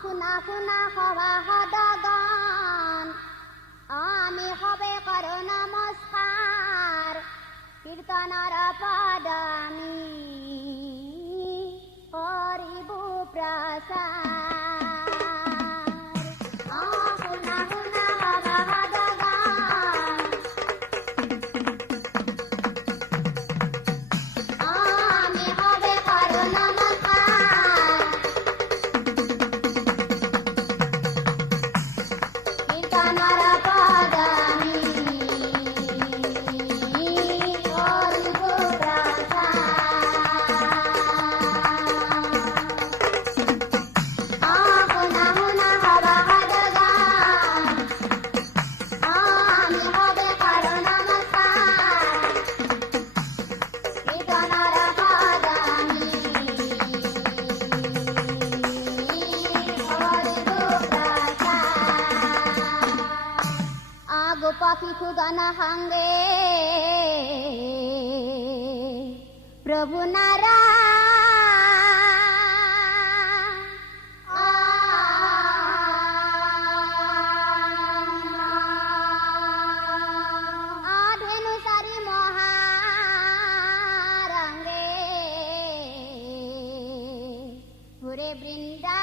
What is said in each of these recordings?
শুনা শুনা সভাসদগণ, আমি সবে কৰো নমস্কাৰ, কীৰ্তনৰ পদ আমি কৰিব প্ৰচাৰ। শুনা শুনা সভাসদগণ, আমি সবে কৰো নমস্কাৰ, কীৰ্তনৰ পদ আমি কৰিব প্ৰচাৰ। শুনা শুনা সভাসদগণ, আমি সবে কৰো নমস্কাৰ, কীৰ্তনৰ পদ আমি কৰিব প্ৰচাৰ। গোপ শিশুগণ সঙ্গে প্ৰভু ধেনু চাৰি মহাৰঙ্গে ঘূৰে বৃন্দা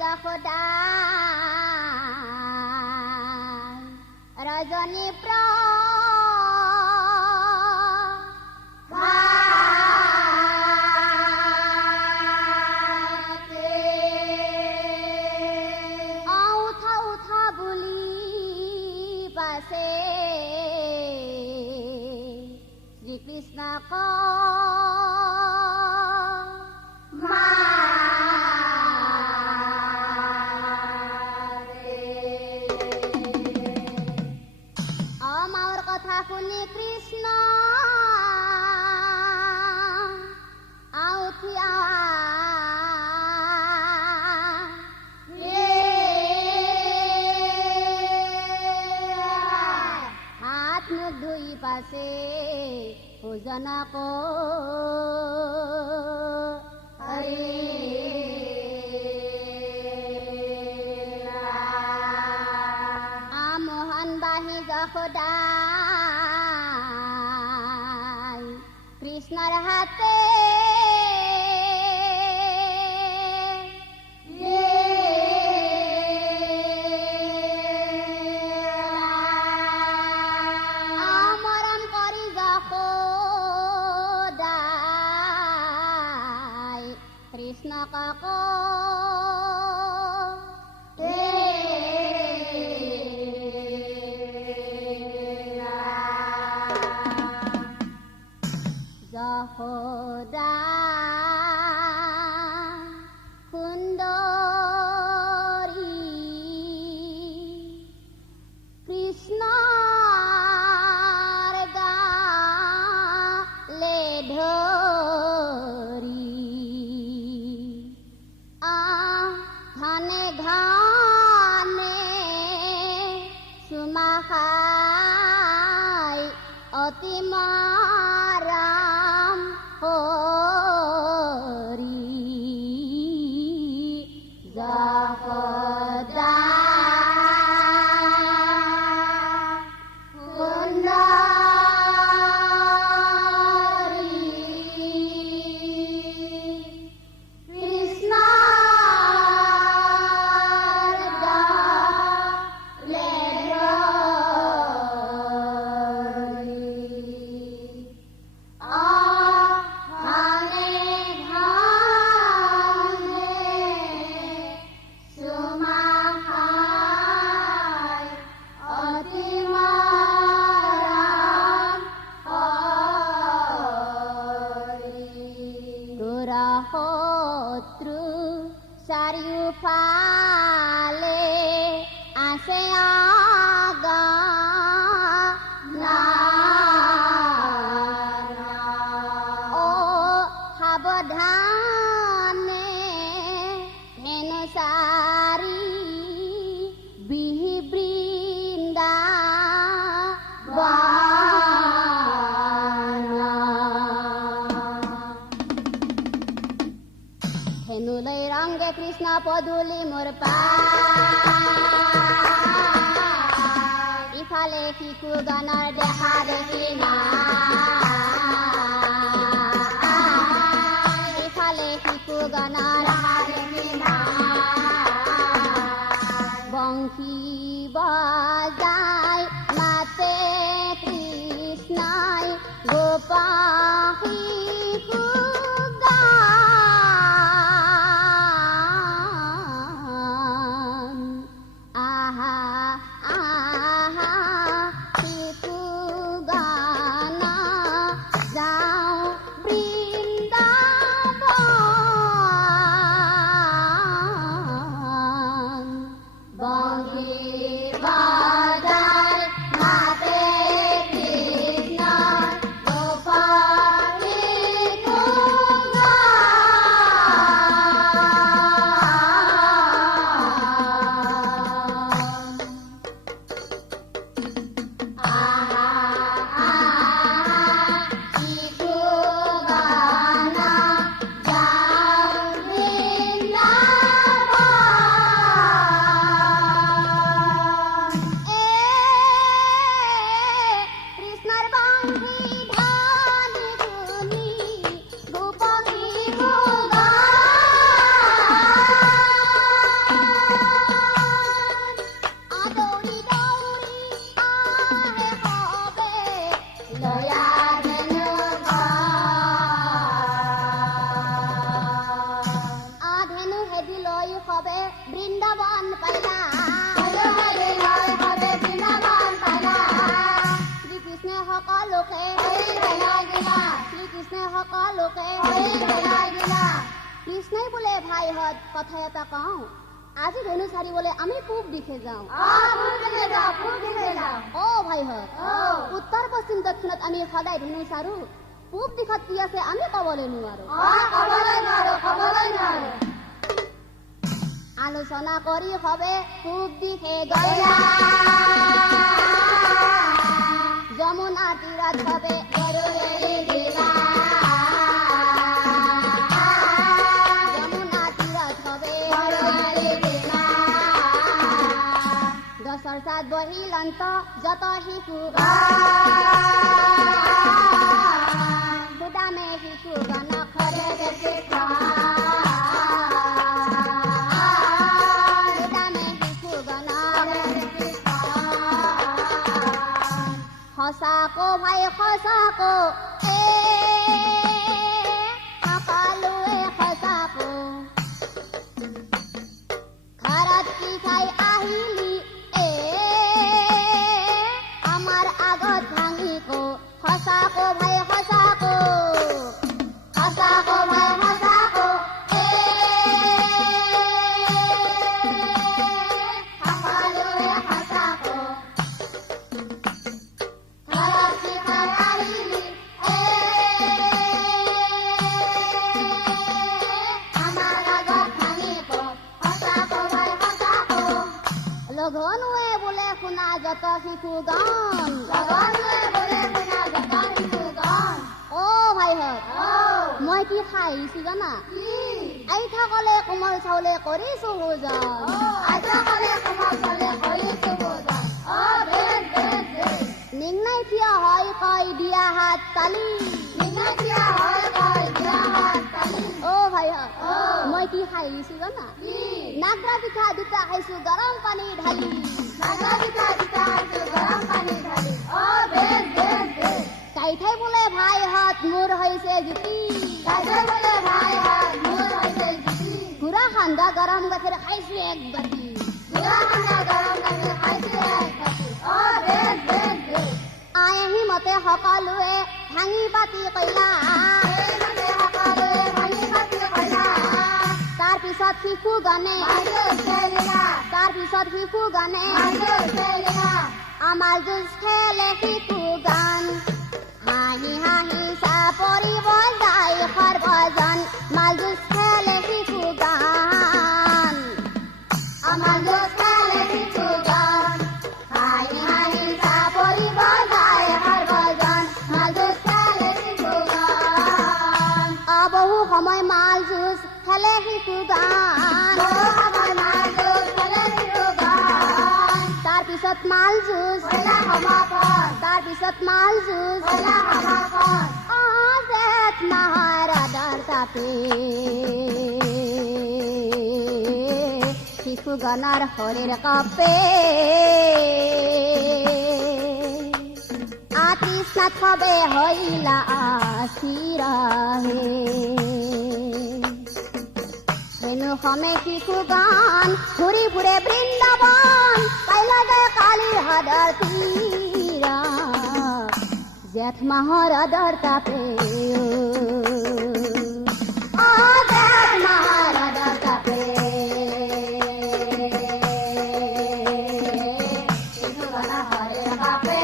যশোদা ৰজনী উঠা উঠা বুলি পাছে শ্ৰীকৃষ্ণক শুনি কৃষ্ণ উঠি হাত মুখ ধুই পাছে ভোজনক মোহন বাহী যশোদা কৃষ্ণৰ হাতে মৰম কৰি যশোদাই কৃষ্ণক যশোদা সুন্দৰী কৃষ্ণৰ গালে ধৰি ঘনে ঘনে চুমা খাই অতি মৰম হৰি যশোদা সুন্দৰী কৃষ্ণৰ গালে শত্ৰু চাৰিওফালে আছে সাৱধানে ধেনু চাৰি বিহি বৃন্দা কৃষ্ণ পদূলি মোৰ ইফালে শিশু গানৰ দেখা দেখি ইফালে শিশু গানৰ বংশী বজাই মাতে কৃষ্ণই গোপাল শিশু গান আহা আহা শিশু গান যাওঁ বৃন্দাবন বংশী বজাই মাতে কৃষ্ণ গোপাল শিশু কৃষ্ণৰ বংশী ধ্বনি শুনি গোপী দৌৰি দৌৰি আহে সবে লয়া ধেনু ধেনু হেদি লৈ সবে বৃন্দাবন পাইলা শ্ৰীকৃষ্ণে সকলোকে কৃষ্ণই বোলে ভাইহঁত কথা এটা কওঁ আজি ধেনু চাৰিবলৈ আমি পূব দিশে যাওঁ অ ভাইহঁত উত্তৰ পশ্চিম দক্ষিণত আমি সদায় ধেনু চাৰো পূব দিশত কি আছে আমি ক'বলৈ নোৱাৰো আলোচনা কৰি সবে পূব দিশে গলা যমুনা তীৰত সবে যমুনা তীৰত সবে গছৰ ছাত বহিলন্ত যত শিশু গুদামে শিশু গান খৰে গুদামে শিশু গান সঁচাকো ভাই সঁচাকো সকলোৱে সঁচাকো ঘৰত কি খাই আহিলি আমাৰ আগত ভাঙিকো সঁচাকো ভাই সঁচাকো সঁচাকো ভাই সঁচাকো সকলোৱে সঁচাকো ঘৰত কি খাই আহিলি আমাৰ আগত ভাঙিকো সঁচাকো ভাই সঁচাকো লঘনুৱে বোলে শুনা যত শিশু গান অ ভাইহঁত মই কি খাই আহিছো জানা আইঠা কলে কোমল চাউলে কৰিছো ভোজন নিংনাই থিয় হয় কয় দিয়া হাত তালি অ ভাইহঁত মই কি খাই আহিছো জানা নাগৰা পিঠা দুটা খাইছো গৰম পানী ঢালি কাইঠাই বোলে ভাইহঁত মোৰ হৈছে জুতি ঘুৰা খান্দা গৰম গাখীৰ খাইছো এক বাতি আহি মতে সকলোৱে ভাঙি পাতি কইলা তাৰ পিছত শিশু গানে আমাৰ যুঁজ খেলে শিশু গান হাঁহি হাঁহি চাপৰি বজাই সৰ্বজন মাল যুঁজ খেলে শিশু গান আমাৰ যুঁজ খেলে শিশু গান হাঁহি হাঁহি চাপৰি বজাই সৰ্বজন মাল যুঁজ খেলে শিশু গান বহু সময় মাল যুঁজ খেলে শিশু গান মাল যুঁজ, তাৰপিছত মাল যুঁজ, জেঠ মাহৰ ৰ'দৰ তাপে শিশুগণৰ শৰীৰ কপে তৃষ্ণাত সবে হইলা চিৰাহে হেনু সমে শিশুগণ ঘূৰি ফুৰে বৃন্দাবন পাইলা যায় কালিৰ হ্ৰদৰ তীৰা জেঠ মাহৰ ৰ'দৰ তাপে জেঠ মাহৰ ৰ'দৰ তাপে শিশুগণৰ শৰীৰ কপে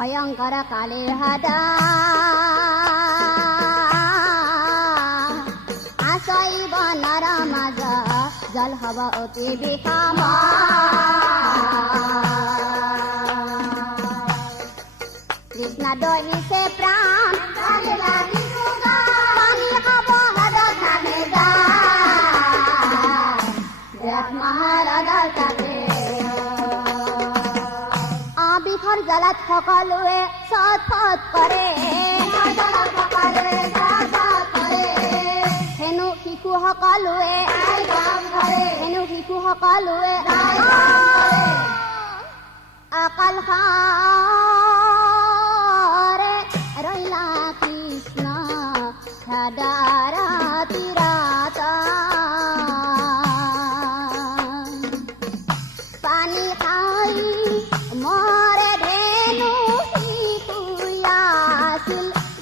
ভয়ংকৰ কালিৰ হাদা আচৰিব নৰ মাজ জল হব অতি বিষম কৃষ্ণ দহিছে প্ৰাণ পানী খাব হ্ৰদত নামি যায় জেঠ মাহৰ ৰ'দৰ তাপে বিষৰ জালাত সকলোৱে চটফট কৰে হেনো শিশু সকলোৱে আকালখাৰে ৰৈলা কৃষ্ণ হ্ৰদৰ তীৰত পানী খাই মৰে ধেনু শিশুয়াছিল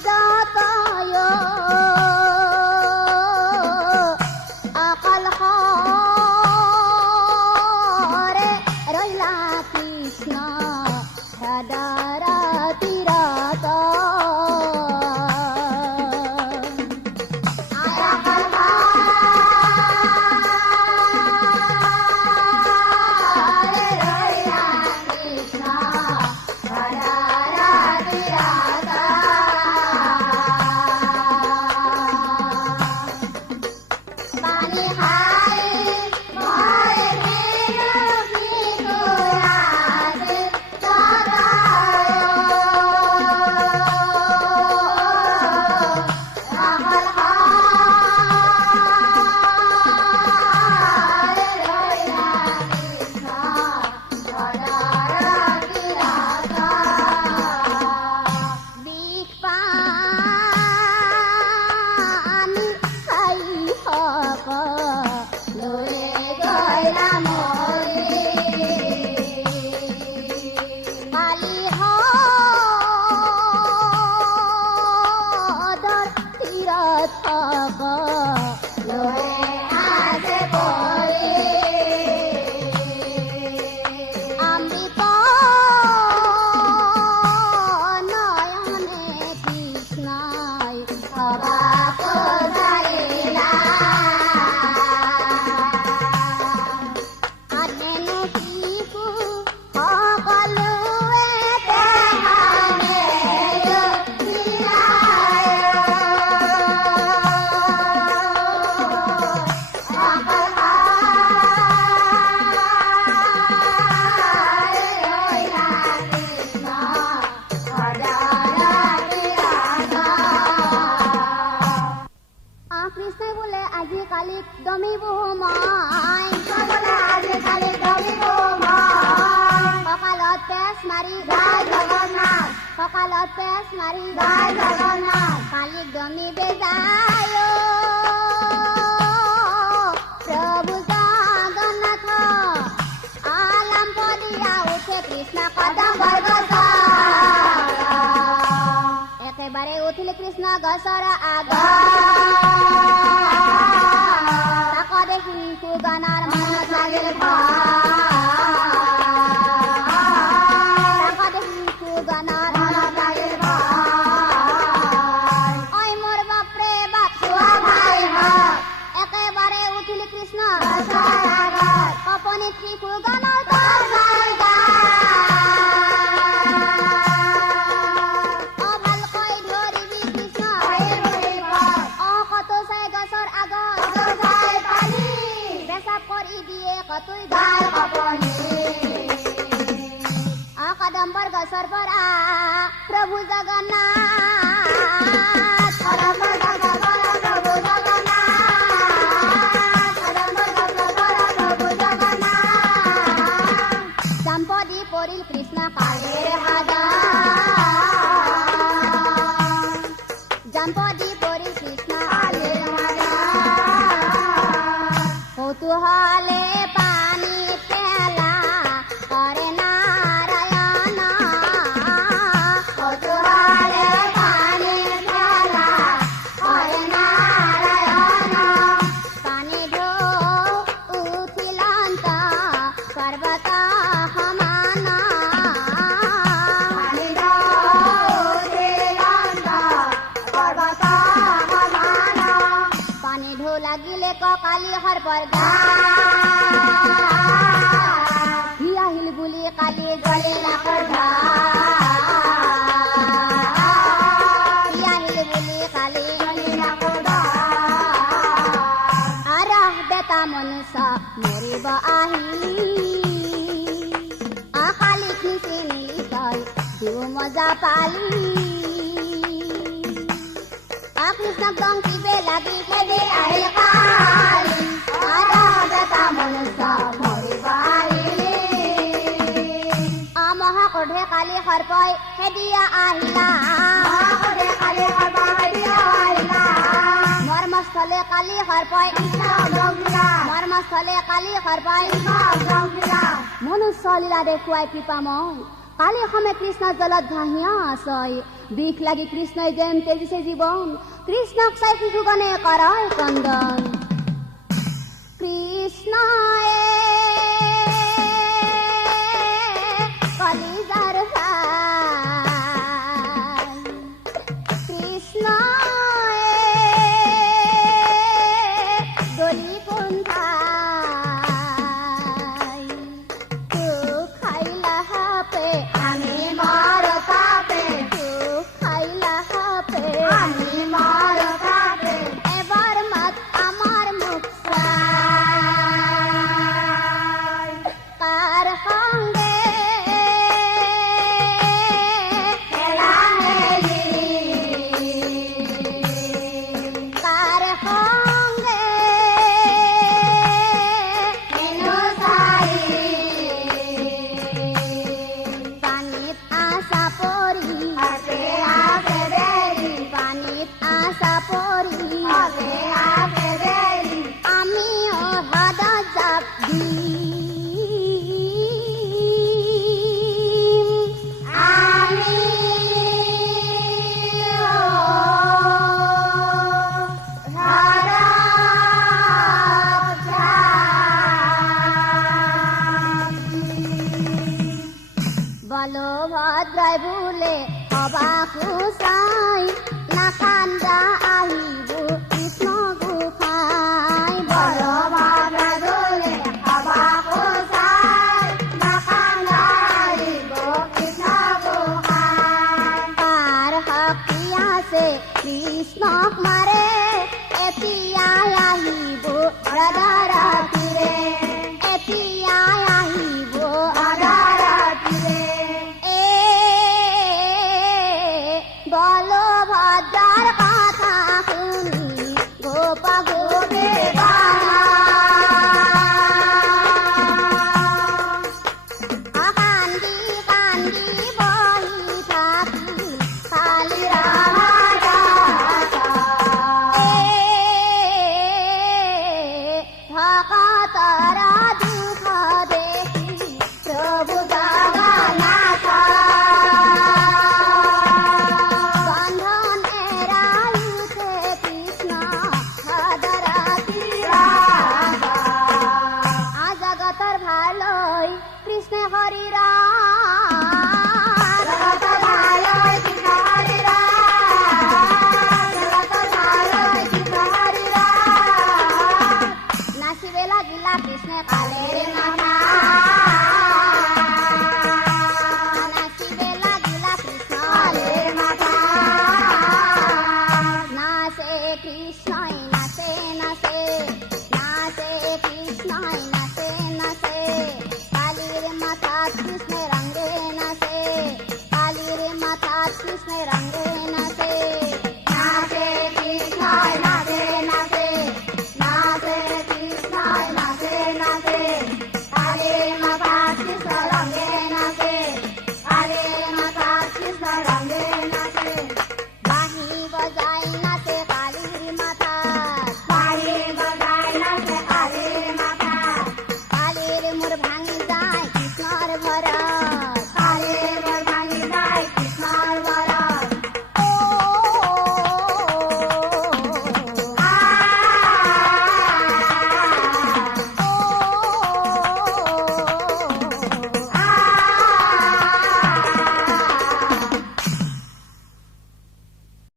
যতয় আকালখাৰে ৰৈলা কৃষ্ণ হ্ৰদৰ তীৰত একেবাৰে উঠিলে কৃষ্ণ গছৰ আগত তাক দেখি শিশুগণৰ মনত লাগিল ভয়। বারম্বার গসর পরা প্রভু জগন্নাথ বারম্বার গসর পরা প্রভু জগন্নাথ বারম্বার গসর পরা প্রভু জগন্নাথ সম্পদি পরিল কৃষ্ণ কালের হাদা সম্পদি পরিল কৃষ্ণ কালের হাদা কৌতূহলে পানি পেলা করে নারায়ণ কৌতূহলে পানি পেলা করে নারায়ণ পানি ঢো উঠিলন্ত পর্বত সমান পানি ঢো উঠিলন্ত পর্বত সমান পানি ঢো লাগিলে ককালি হর পর্দা আহিল বুলি কালি জলে না পর্দা আহিল বুলি কালি জলে না পর্দা আরহ বেতা মনুষ্য মরিব আহি আকালি খিচি নিলি তই দিও মজা পালি কৃষ্ণক দংকিবে লাগি খেদে আহিল কালি আরহ বেতা মনুষ্য মরিব আহি মহাকোঢ়ে কালি সৰ্পই হেদিয়া আহিলা মহাকোঢ়ে কালি সৰ্পই হেদিয়া আহিলা মৰ্মস্থলে কালি সৰ্পই মৰ্মস্থলে কালি সৰ্পই মনুষ্য লীলা দেখুৱাই কৃপাময় কালি সমে কৃষ্ণ জলত ভাহিয়া আছয় বিষ লাগি কৃষ্ণই যেন তেজিছে জীৱন কৃষ্ণক চাই শিশুগণে কৰয় কন্দন কৃষ্ণয়ে কলিজার ভাই কৃষ্ণ দলি পন্থাই তু খাইলা হাপে আমি মার পাপে তু খাইলা হাপে আমি মার পাপে এবার মাত আমার মুখ কার সঙ্গে বলভদ্রই ভুলে অবাকুসাই না কান্দা আহিব কৃষ্ণ গুফাই